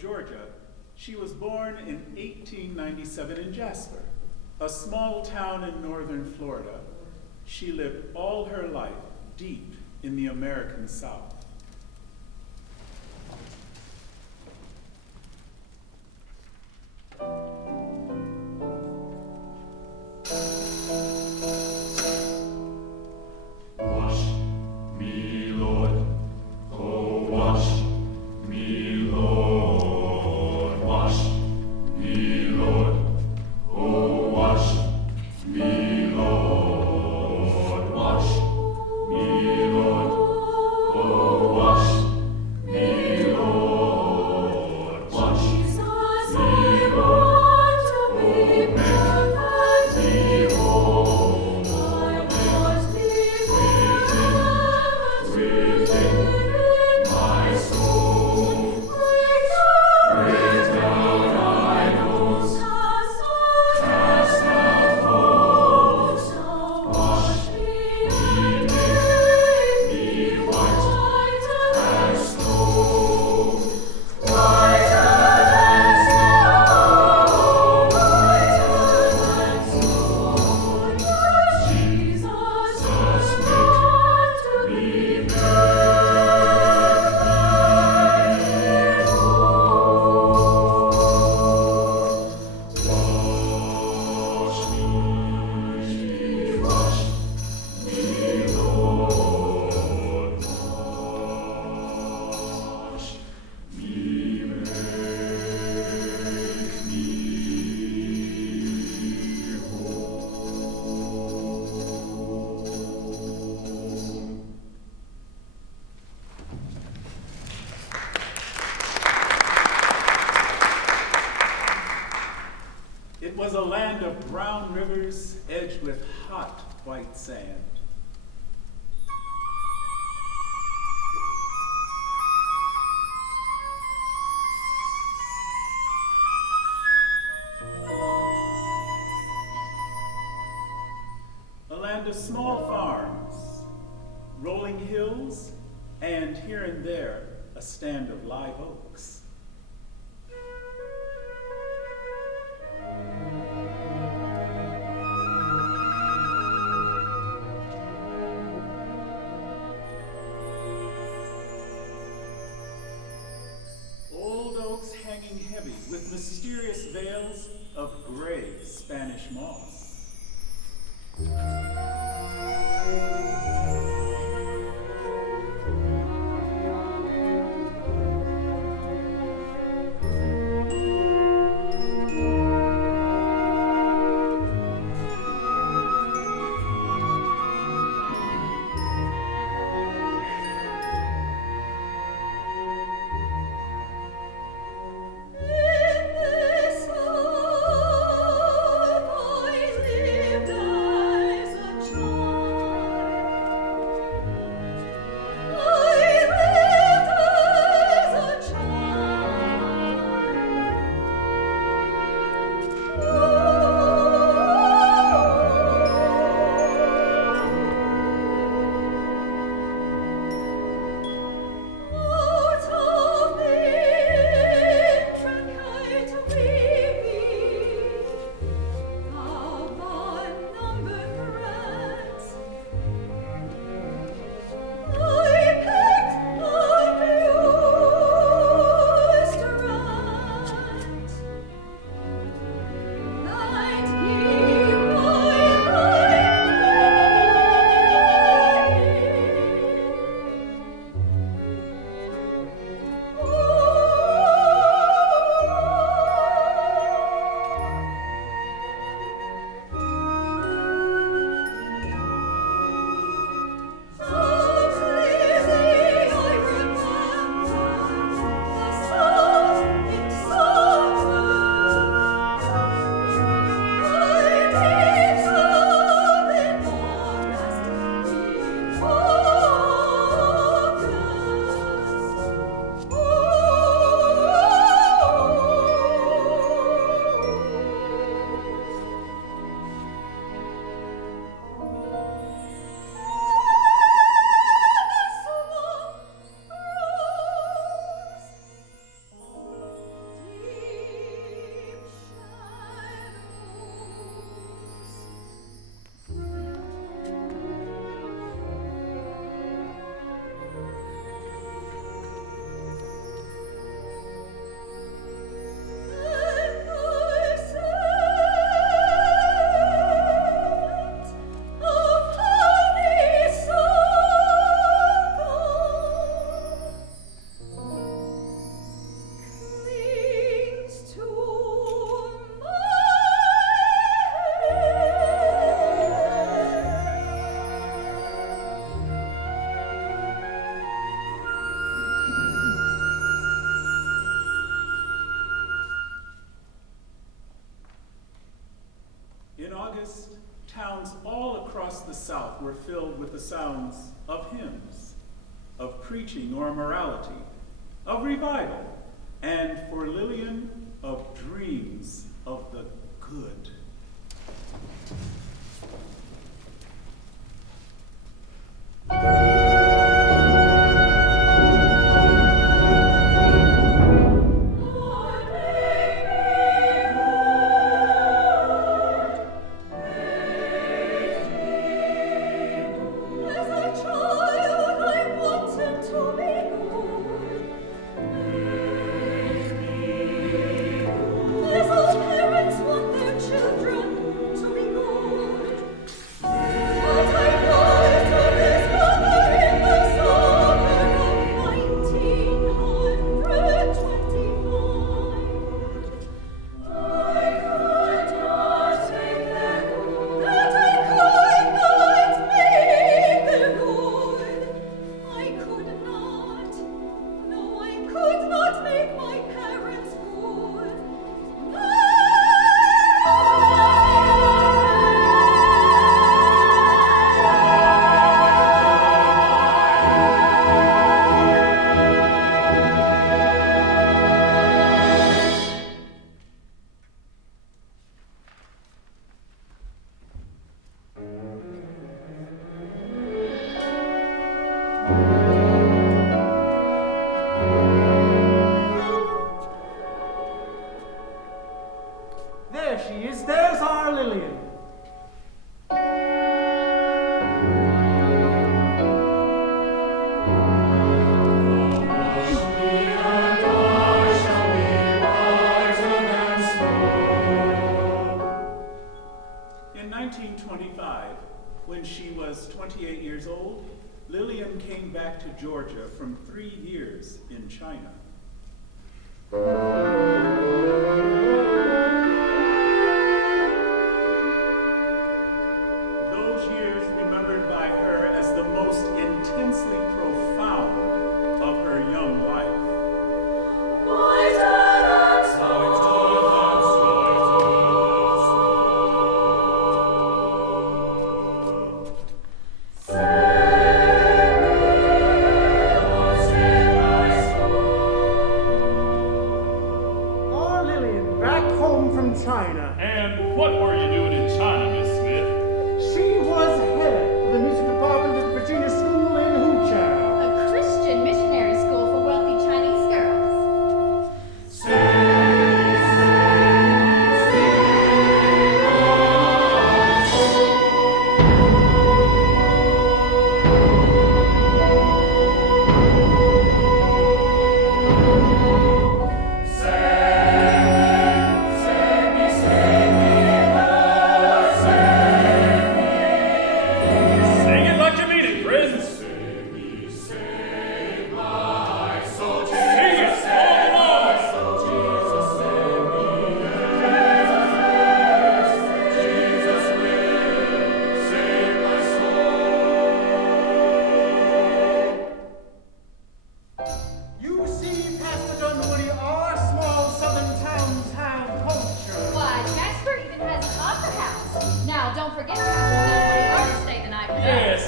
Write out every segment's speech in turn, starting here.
Georgia, she was born in 1897 in Jasper, a small town in northern Florida. She lived all her life deep in the American South. It was a land of brown rivers edged with hot white sand. A land of small farms, rolling hills, and here and there, a stand of live oaks. Hanging heavy with mysterious veils of gray Spanish moss. August, towns all across the South were filled with the sounds of hymns, of preaching or morality, of revival, and for Lillian, of dreams of the good. In 1925, when she was 28 years old, Lillian came back to Georgia from 3 years in China. Those years remembered by her as the most intensely profound of her young life. China. And what were you doing in China, Miss Smith? She was head of the music department at the Virginia School in Huchang. A Christian missionary school for wealthy Chinese girls.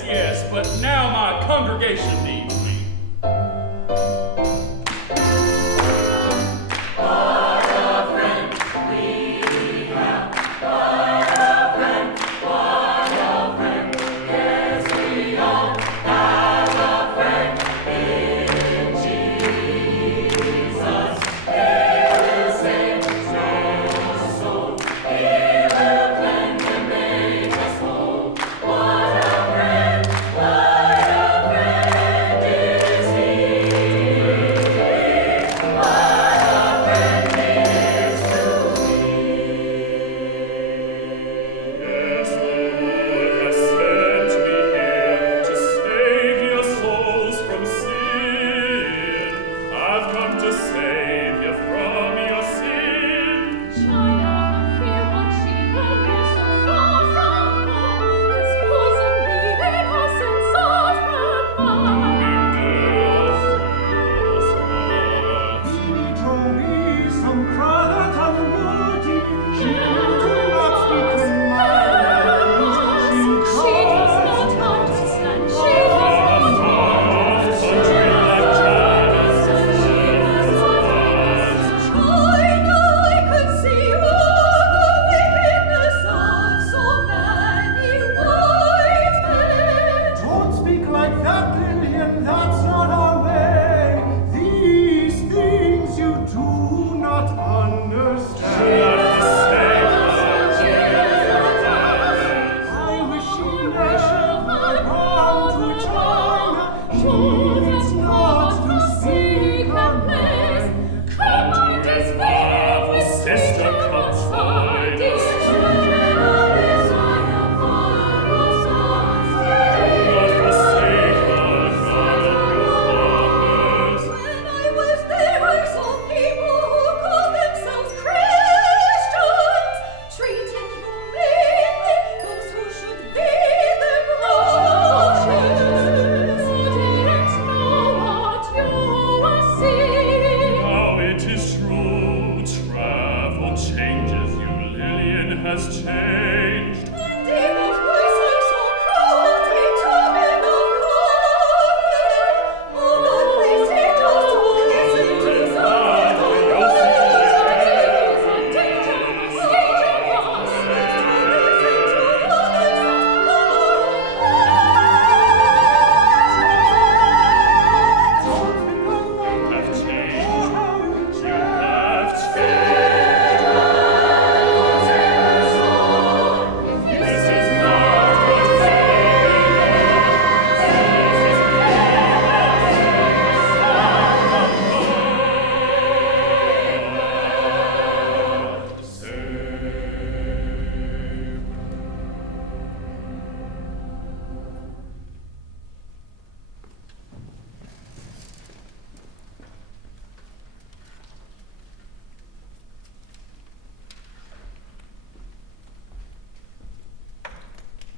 Yes, but now my congregation needs me. What a friend, changed. Indeed, of course, I saw cruelty to men of color. Oh, God, please take us to listen to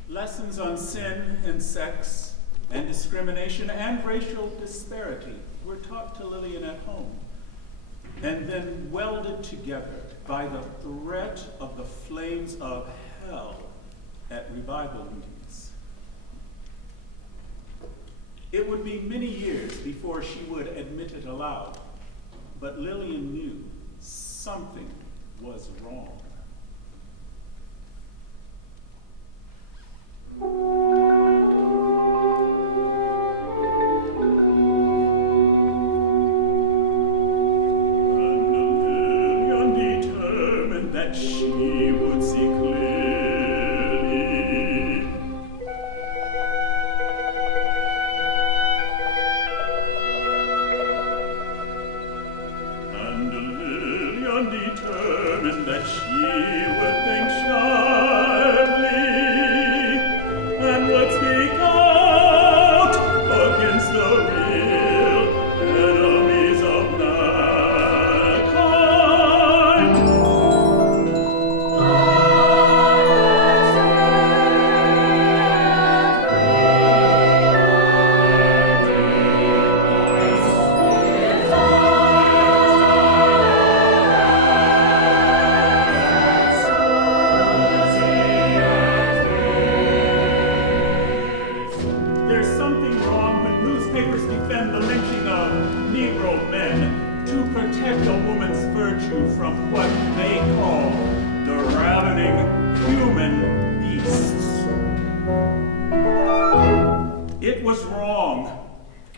Lessons on sin and sex and discrimination and racial disparity were taught to Lillian at home and then welded together by the threat of the flames of hell at revival meetings. It would be many years before she would admit it aloud, but Lillian knew something was wrong.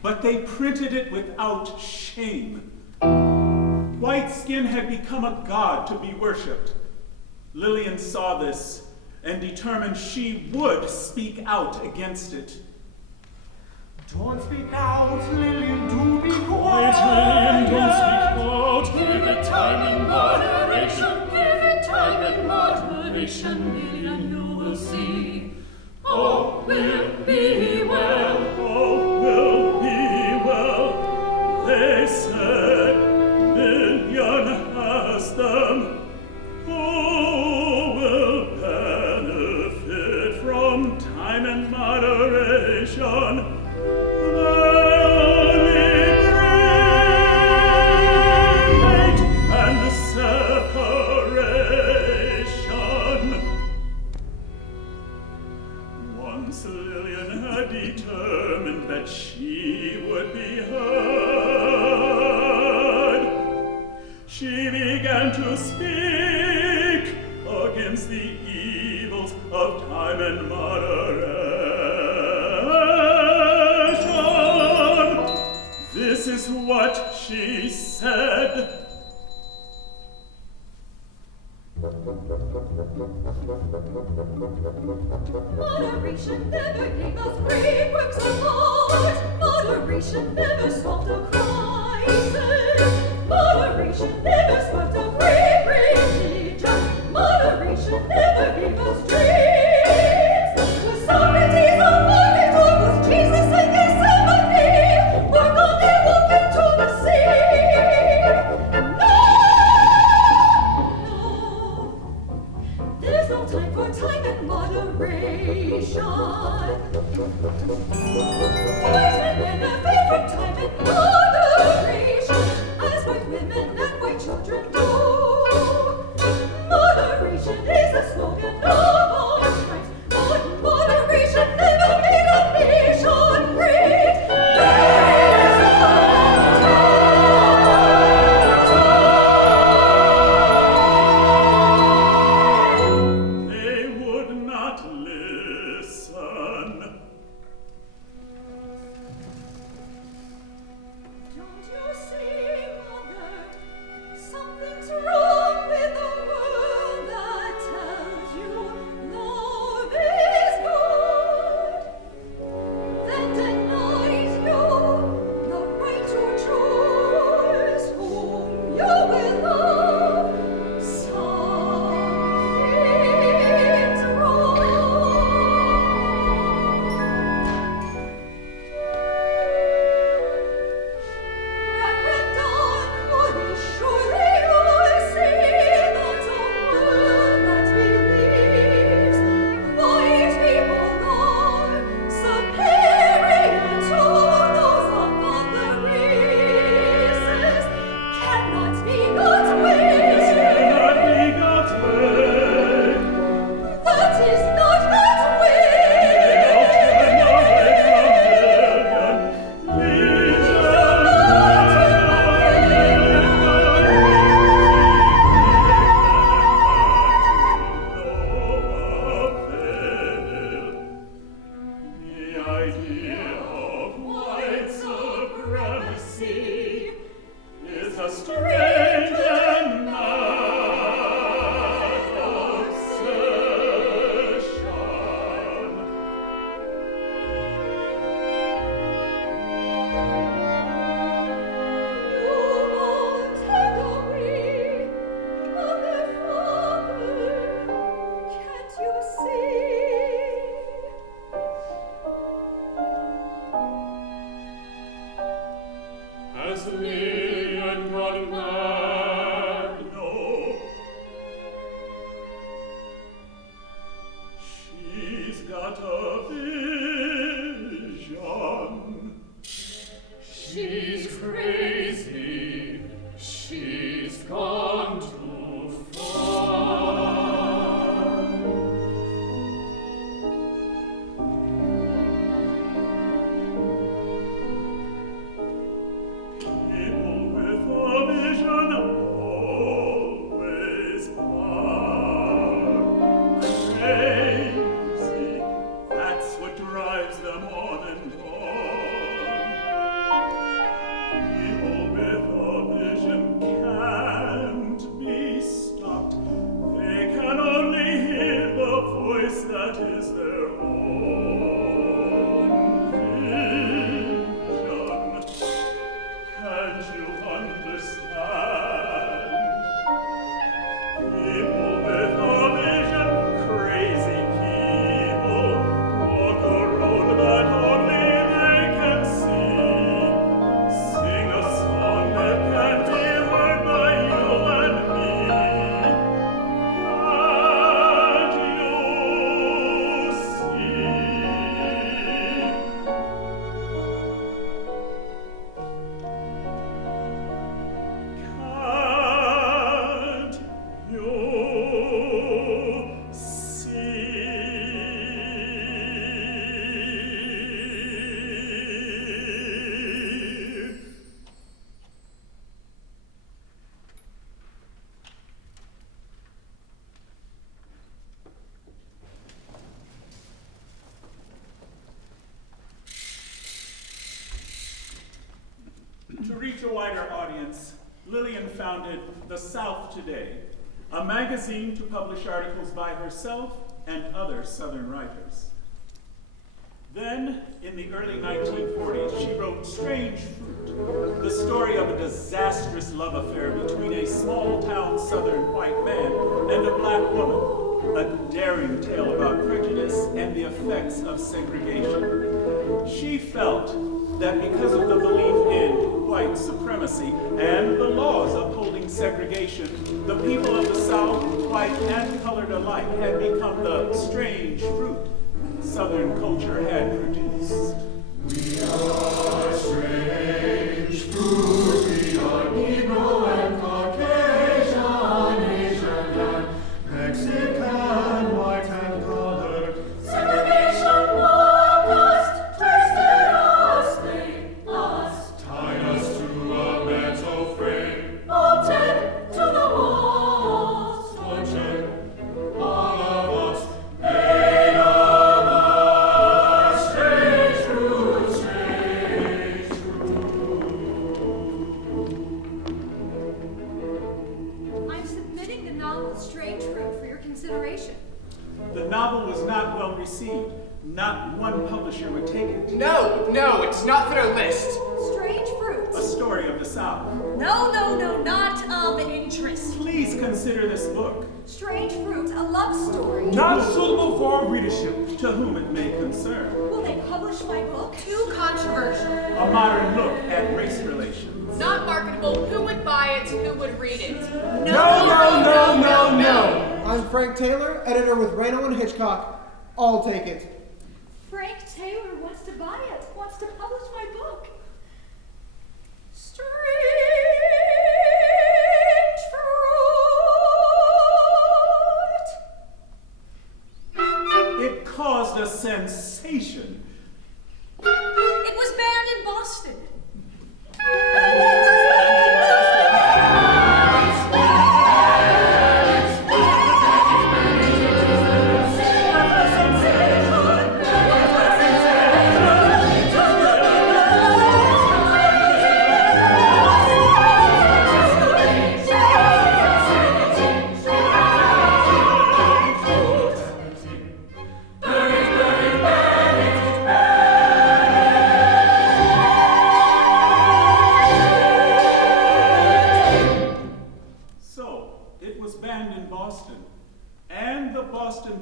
But they printed it without shame. White skin had become a god to be worshipped. Lillian saw this and determined she would speak out against it. Don't speak out, Lillian, do be quiet. Lillian, don't speak out. Give it time and moderation. Give it time and moderation. Lillian, you will see. All will be well. All will be well. They said Lillian has them. Who will benefit from time and moderation? To speak against the evils of time and moderation. This is what she said. Moderation never gave us free works of art. Moderation never solved a crisis. Moderation never sparked a free religion. Moderation never gave us dreams. Was Socrates a monitor? Was Jesus in Gethsemane? Or God they walk into the sea? No. There's no time for time and moderation. Boys and men are free from time and moderation, as white women and white children do. Moderation is the slogan What is their own vision? Can't you understand? People with a vision, crazy people, walk a road that only they can see. Sing a song that can be heard by you and me. Can't you see? To reach a wider audience, Lillian founded The South Today, a magazine to publish articles by herself and other Southern writers. Then, in the early 1940s, she wrote Strange Fruit, the story of a disastrous love affair between a small-town Southern white man and a black woman, a daring tale about prejudice and the effects of segregation. She felt that because of the belief in white supremacy and the laws upholding segregation, the people of the South, white and colored alike, had become the strange fruit Southern culture had produced. We are strange fruit. We are Negro and Caucasian, Asian and Mexican, white and colored. Segregation marked us, twisted us, made us, Tied us to a metal frame, bolted to the walls. tortured all of us, made of us. Strange fruit, strange I'm submitting the novel Strange Fruit for your consideration. The novel was not well received. Not one publisher would take it. No, it's not for their list. Strange Fruit. A story of the South. No, not of interest. Please consider this book, Strange Fruit, a love story. Not suitable for our readership. to whom it may concern. Will they publish my book? Too controversial. A modern look at race relations. Not marketable. Who would buy it? Who would read it? No. I'm Frank Taylor, editor with Reno and Hitchcock. I'll take it. Frank Taylor wants to buy it, wants to publish my book. Strange Fruit. It caused a sensation. It was banned in Boston.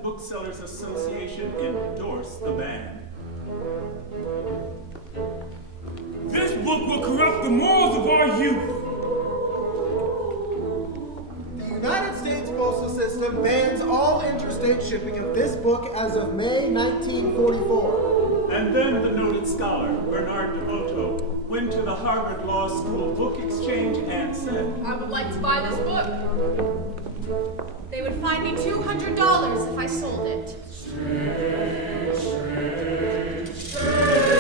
Booksellers Association endorsed the ban. This book will corrupt the morals of our youth. The United States Postal System bans all interstate shipping of this book as of May 1944. And then the noted scholar, Bernard DeVoto, went to the Harvard Law School Book Exchange and said, I would like to buy this book. They would fine me $200 if I sold it. Strange, strange, strange.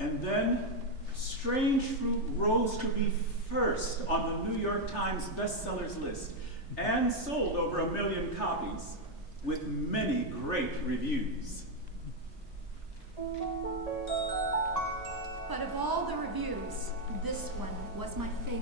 And then Strange Fruit rose to be first on the New York Times bestsellers list and sold over 1 million copies with many great reviews. But of all the reviews, this one was my favorite.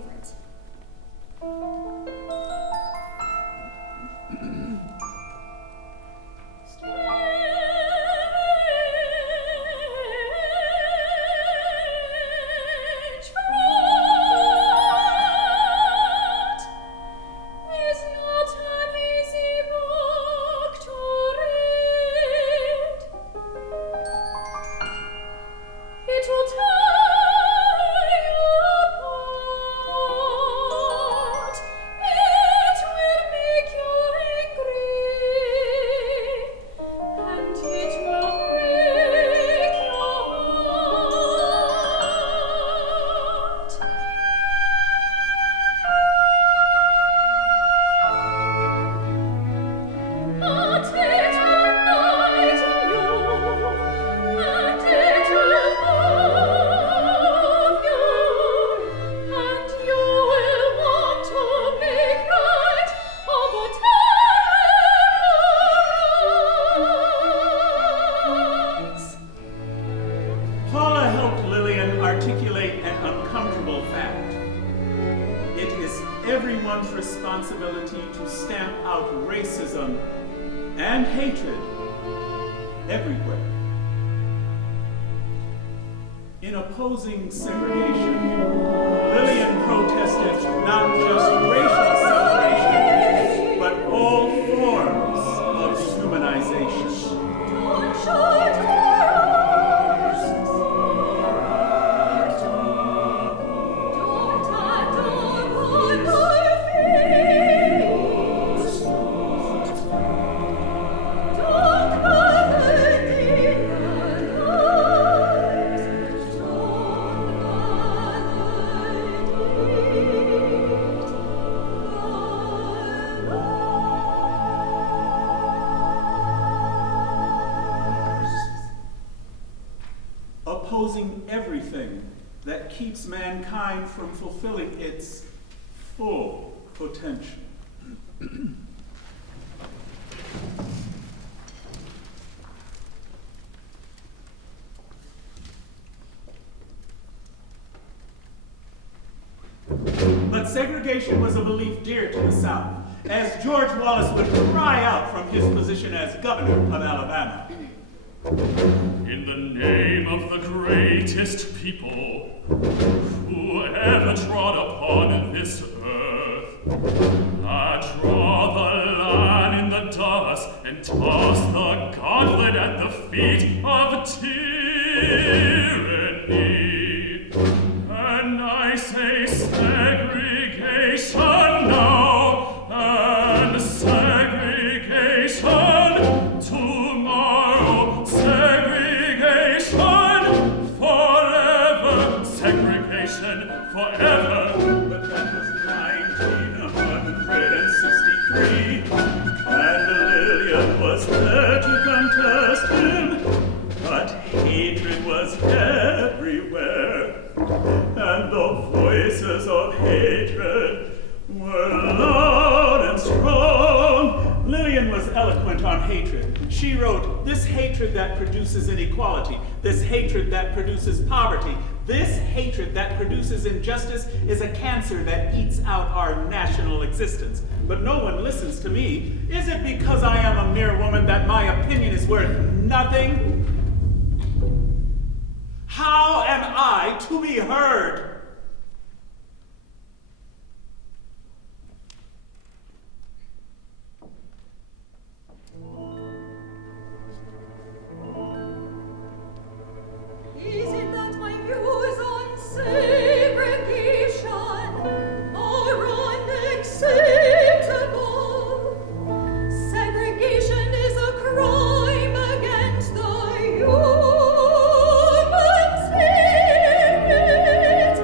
everyone's responsibility to stamp out racism and hatred everywhere. In opposing segregation, Lillian protested not just racial separation, but all forms of humanization. Opposing everything that keeps mankind from fulfilling its full potential. But segregation was a belief dear to the South, as George Wallace would cry out from his position as governor of Alabama. In the name of the greatest people who ever trod upon this earth, I draw the line in the dust and toss the gauntlet at the feet of tyranny. And I say segregation now, and segregation tomorrow. Segregation forever. Segregation forever. But that was 1963, and Lillian was there to contest him. But hatred was everywhere, and the voices of hatred were loud and strong. Lillian was eloquent on hatred. She wrote, "This hatred that produces inequality, this hatred that produces poverty, this hatred that produces injustice is a cancer that eats out our national existence. But no one listens to me. Is it because I am a mere woman that my opinion is worth nothing? How am I to be heard?" Is it that my views on segregation are unacceptable? Segregation is a crime against the human spirit.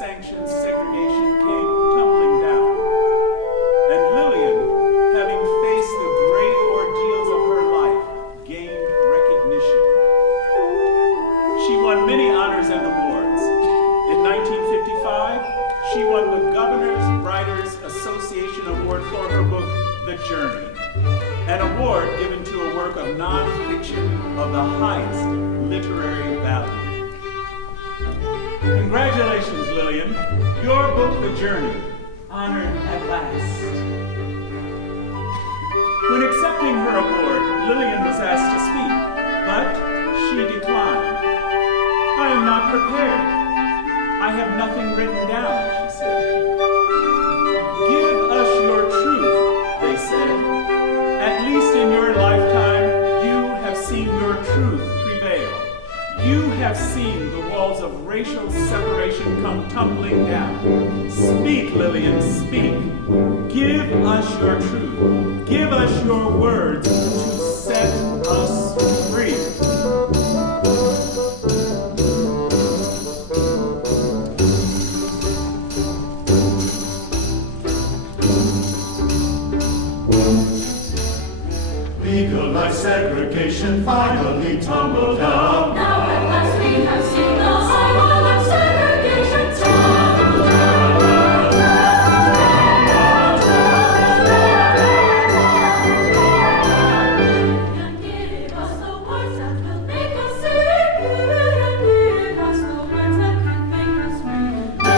sanctioned segregation came tumbling down. And Lillian, having faced the great ordeals of her life, gained recognition. She won many honors and awards. In 1955, she won the Governor's Writers Association Award for her book, The Journey, an award given to a work of nonfiction of the highest literary value. Congratulations, Lillian. Your book, The Journey, honored at last. When accepting her award, Lillian was asked to speak, but she declined. I am not prepared. I have nothing written down, she said. Give us your truth, they said. At least in your lifetime, you have seen your truth prevail. You have seen the walls of racial separation come tumbling down. Speak, Lillian, speak. Give us your truth. Give us your words to set us free. Legalized segregation finally tumbled down. Now at last we have seen the cycle of segregation tumble down. And give us the words that will make us sing. And give us the words that can make us free.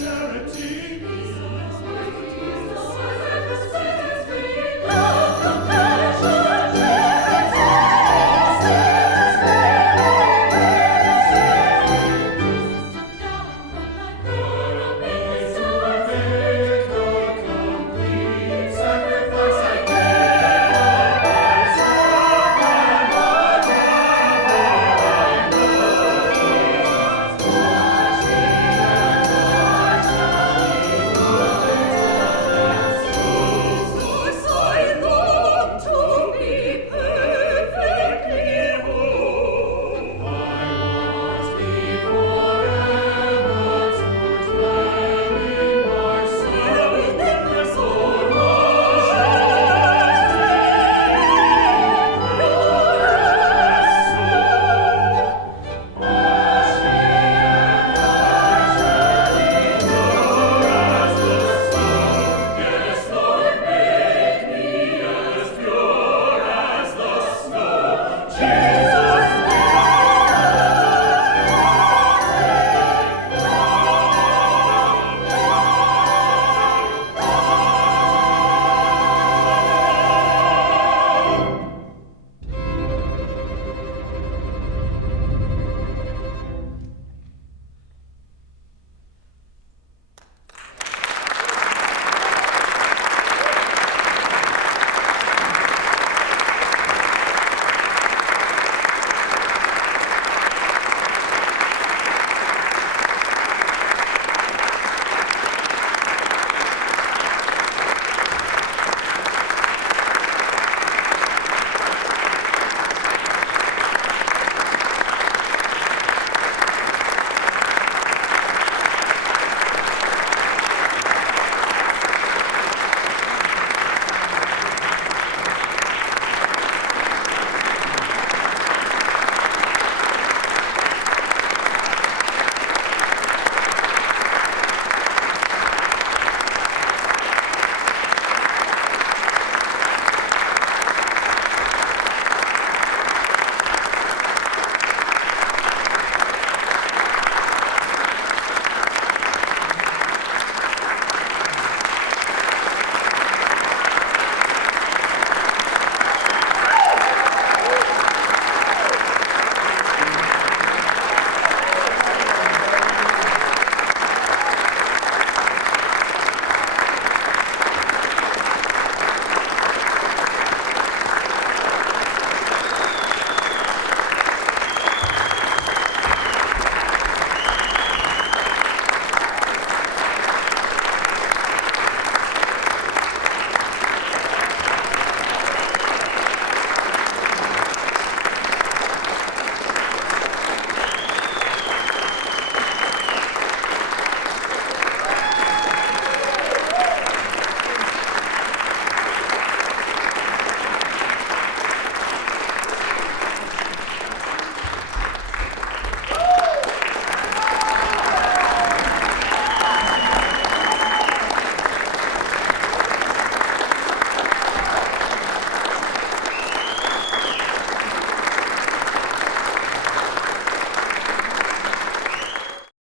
charity